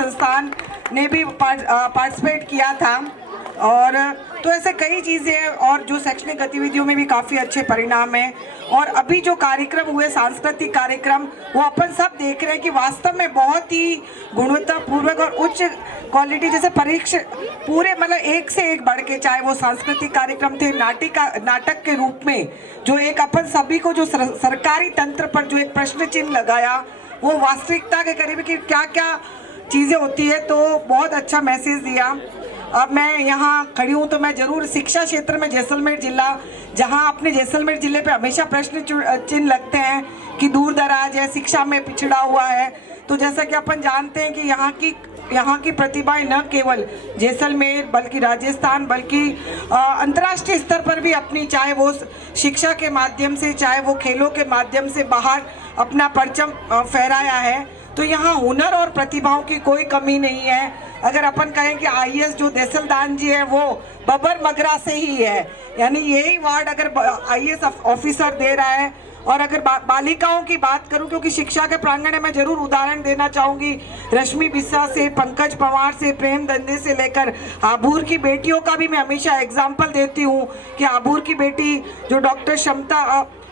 संस्थान ने भी पार्टिसिपेट किया था। और तो ऐसे कई चीज़ें और जो शैक्षणिक गतिविधियों में भी काफ़ी अच्छे परिणाम हैं। और अभी जो कार्यक्रम हुए सांस्कृतिक कार्यक्रम, वो अपन सब देख रहे हैं कि वास्तव में बहुत ही गुणवत्तापूर्वक और उच्च क्वालिटी, जैसे परीक्षा पूरे मतलब एक से एक बढ़ के, चाहे वो सांस्कृतिक कार्यक्रम थे, नाटक के रूप में जो एक अपन सभी को जो सरकारी तंत्र पर जो एक प्रश्न चिन्ह लगाया, वो वास्तविकता के करीब कि क्या क्या चीज़ें होती है, तो बहुत अच्छा मैसेज दिया। अब मैं यहाँ खड़ी हूँ तो मैं ज़रूर शिक्षा क्षेत्र में जैसलमेर जिला, जहाँ अपने जैसलमेर जिले पे हमेशा प्रश्न चिन्ह लगते हैं कि दूर दराज है, शिक्षा में पिछड़ा हुआ है, तो जैसा कि अपन जानते हैं कि यहाँ की प्रतिभाएं न केवल जैसलमेर बल्कि राजस्थान बल्कि अंतर्राष्ट्रीय स्तर पर भी अपनी, चाहे वो शिक्षा के माध्यम से, चाहे वो खेलों के माध्यम से बाहर अपना परचम फहराया है। तो यहाँ हुनर और प्रतिभाओं की कोई कमी नहीं है। अगर अपन कहें कि आईएएस जो देसलदान जी है वो बबर मगरा से ही है, यानी यही वार्ड अगर आईएएस ऑफिसर दे रहा है। और अगर बालिकाओं की बात करूं, क्योंकि शिक्षा के प्रांगण में मैं जरूर उदाहरण देना चाहूंगी, रश्मि बिस्सा से, पंकज पवार से, प्रेम दंदे से लेकर आबूर की बेटियों का भी मैं हमेशा एग्जाम्पल देती हूँ कि आबूर की बेटी जो डॉक्टर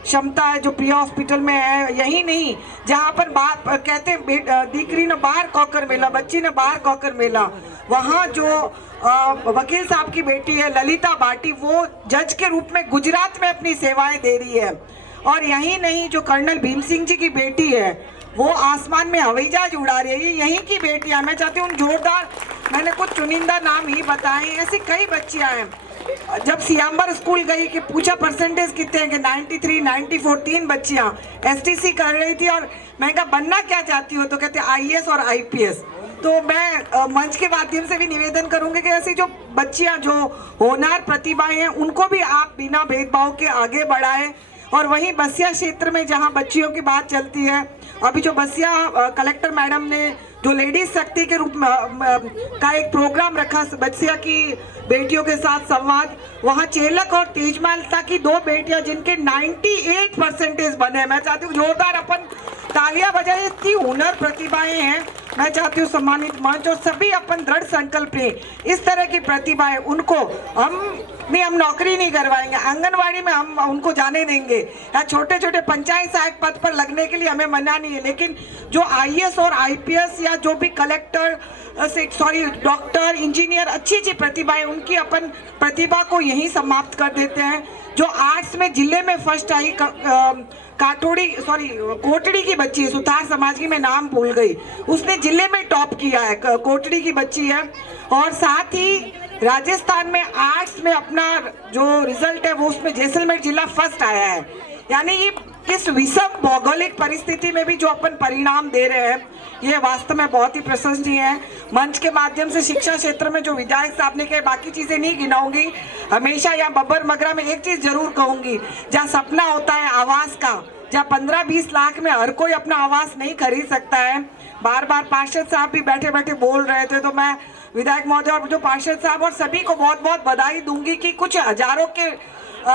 क्षमता है, जो प्रिया हॉस्पिटल में है, यही नहीं जहाँ पर बात कहते हैं दीकरी ने बाहर कौकर मेला, बच्ची ने बाहर कौकर मेला, वहाँ जो वकील साहब की बेटी है ललिता बाटी, वो जज के रूप में गुजरात में अपनी सेवाएं दे रही है। और यही नहीं, जो कर्नल भीम सिंह जी की बेटी है वो आसमान में हवाई जहाज उड़ा रही है, यहीं की बेटियां। मैं चाहती हूँ जोरदार, मैंने कुछ चुनिंदा नाम ही बताए, ऐसी कई बच्चियां हैं। जब सियाम्बर स्कूल गई कि पूछा परसेंटेज कितने हैं कि 93, 94, 3 बच्चियां एसटीसी कर रही थी। और मैं कहा बनना क्या चाहती हो, तो कहते आईएएस और आईपीएस। तो मैं मंच के माध्यम से भी निवेदन करूंगी कि ऐसी जो बच्चियां, जो होनहार प्रतिभाएं हैं, उनको भी आप बिना भेदभाव के आगे बढ़ाएं। और वहीं बसिया क्षेत्र में जहां बच्चियों की बात चलती है, अभी जो बसिया कलेक्टर मैडम ने जो लेडीज शक्ति के रूप में का एक प्रोग्राम रखा, बसिया की बेटियों के साथ संवाद, वहां चेलक और तेजमालता की 2 बेटियां जिनके 98 परसेंटेज बने। मैं चाहती हूँ जोरदार अपन तालियां बजाएं, इतनी हुनर प्रतिभाएं हैं। मैं चाहती हूँ सम्मानित मंच और सभी अपन दृढ़ संकल्प लें, इस तरह की प्रतिभाएं उनको हम नौकरी नहीं करवाएंगे, आंगनवाड़ी में हम उनको जाने देंगे, या छोटे छोटे पंचायत सहायक पद पर लगने के लिए हमें मना नहीं है। लेकिन जो आईएएस और आईपीएस या जो भी कलेक्टर डॉक्टर, इंजीनियर, अच्छी प्रतिभाएं, उनकी अपन प्रतिभा को यहीं समाप्त कर देते हैं। जो आर्ट्स में जिले में फर्स्ट आई कोटड़ी की बच्ची है, सुतार समाज की, मैं नाम भूल गई, उसने जिले में टॉप किया है, कोटड़ी की बच्ची है। और साथ ही राजस्थान में आर्ट्स में अपना जो रिजल्ट है वो उसमें जैसलमेर जिला फर्स्ट आया है। यानी ये इस विषम भौगोलिक परिस्थिति में भी जो अपन परिणाम दे रहे हैं, ये वास्तव में बहुत ही प्रशंसनीय है। मंच के माध्यम से शिक्षा क्षेत्र में जो विधायक साहब ने कहे, बाकी चीजें नहीं गिनाऊंगी, हमेशा यहाँ बब्बर मगरा में एक चीज जरूर कहूंगी, जहाँ सपना होता है आवास का, जहाँ 15-20 लाख में हर कोई अपना आवास नहीं खरीद सकता है। बार बार पार्षद साहब भी बैठे बैठे बोल रहे थे, तो मैं विधायक महोदय और जो पार्षद साहब और सभी को बहुत बहुत बधाई दूंगी कि कुछ हजारों के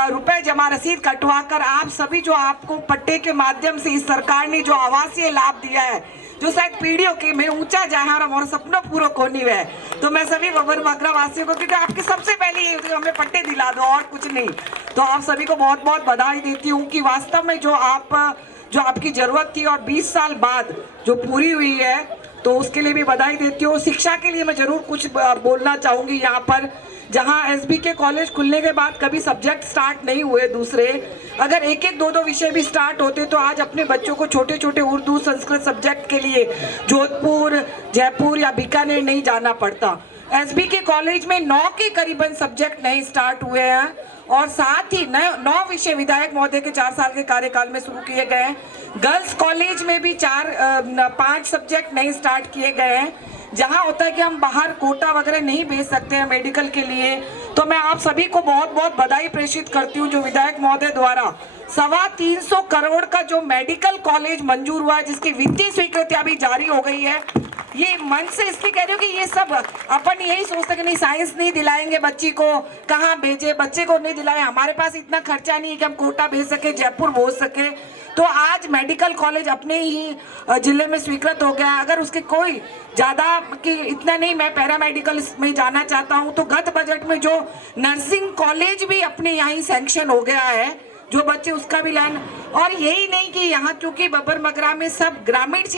रुपए जमा रसीद कटवा कर आप सभी, जो आपको पट्टे के माध्यम से इस सरकार ने जो आवासीय लाभ दिया है, जो शायद पीढ़ियों के में ऊंचा जाए और हमारा सपना पूरा होनी है। तो मैं सभी बब्बर मगरा वासियों को, क्योंकि आपकी सबसे पहली हमें पट्टे दिला दो और कुछ नहीं, तो आप सभी को बहुत बहुत बधाई देती हूँ कि वास्तव में जो आपकी जरूरत थी और 20 साल बाद जो पूरी हुई है, तो उसके लिए भी बधाई देती हूँ। शिक्षा के लिए मैं जरूर कुछ बोलना चाहूँगी। यहाँ पर जहाँ एसबीके कॉलेज खुलने के बाद कभी सब्जेक्ट स्टार्ट नहीं हुए दूसरे, अगर एक एक 2-2 विषय भी स्टार्ट होते तो आज अपने बच्चों को छोटे छोटे उर्दू संस्कृत सब्जेक्ट के लिए जोधपुर, जयपुर या बीकानेर नहीं जाना पड़ता। एसबीके कॉलेज में 9 के करीबन सब्जेक्ट नए स्टार्ट हुए हैं और साथ ही 9 विषय विधायक महोदय के 4 साल के कार्यकाल में शुरू किए गए हैं। गर्ल्स कॉलेज में भी 5 सब्जेक्ट नए स्टार्ट किए गए हैं। जहाँ होता है कि हम बाहर कोटा वगैरह नहीं भेज सकते हैं मेडिकल के लिए, तो मैं आप सभी को बहुत बहुत बधाई प्रेषित करती हूँ जो विधायक महोदय द्वारा 325 करोड़ का जो मेडिकल कॉलेज मंजूर हुआ है, जिसकी वित्तीय स्वीकृति अभी जारी हो गई है। ये मन से इसलिए कह रही हूँ कि ये सब अपन यही सोचते कि नहीं साइंस नहीं दिलाएंगे बच्ची को, कहाँ भेजे, बच्चे को नहीं दिलाए, हमारे पास इतना खर्चा नहीं है कि हम कोटा भेज सके, जयपुर भेज सके। तो आज मेडिकल कॉलेज अपने ही जिले में स्वीकृत हो गया। अगर उसके कोई ज़्यादा कि इतना नहीं, मैं पैरामेडिकल में जाना चाहता हूँ, तो गत बजट में जो नर्सिंग कॉलेज भी अपने यहाँ ही सैंक्शन हो गया है, जो बच्चे उसका भी लाइन। और यही नहीं कि यहाँ क्योंकि बबरमगरा में सब ग्रामीण